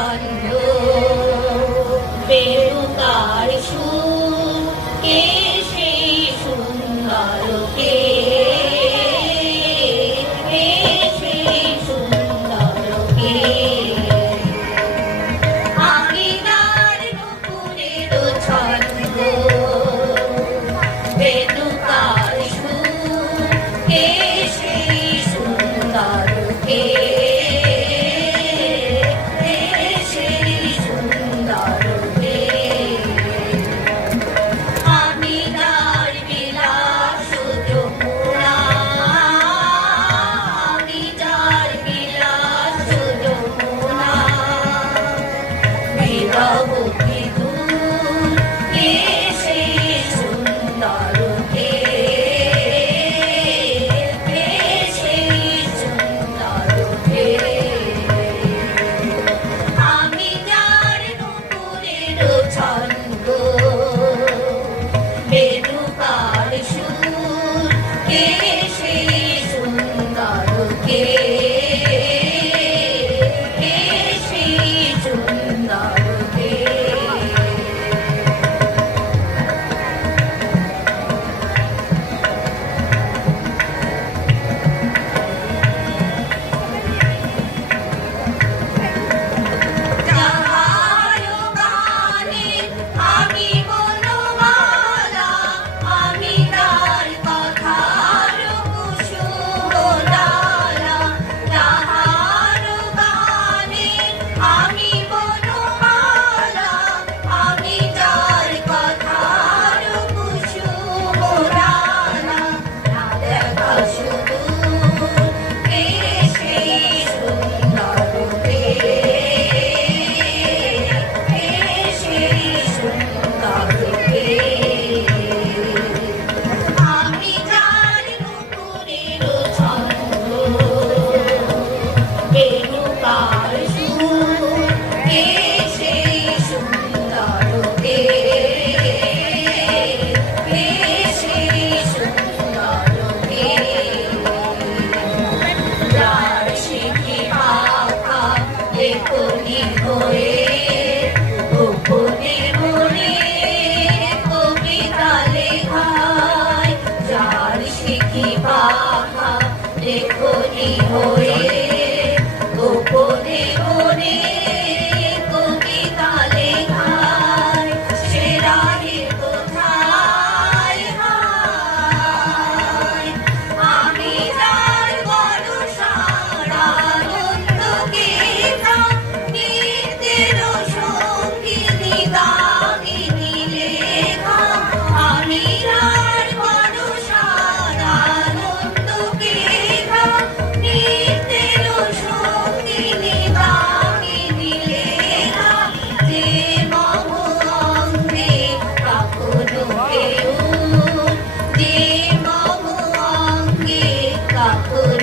কাণ্ড বেরুকার সুর কে? সেই সুন্দর কে? ছন্দ। বেদুকার คืน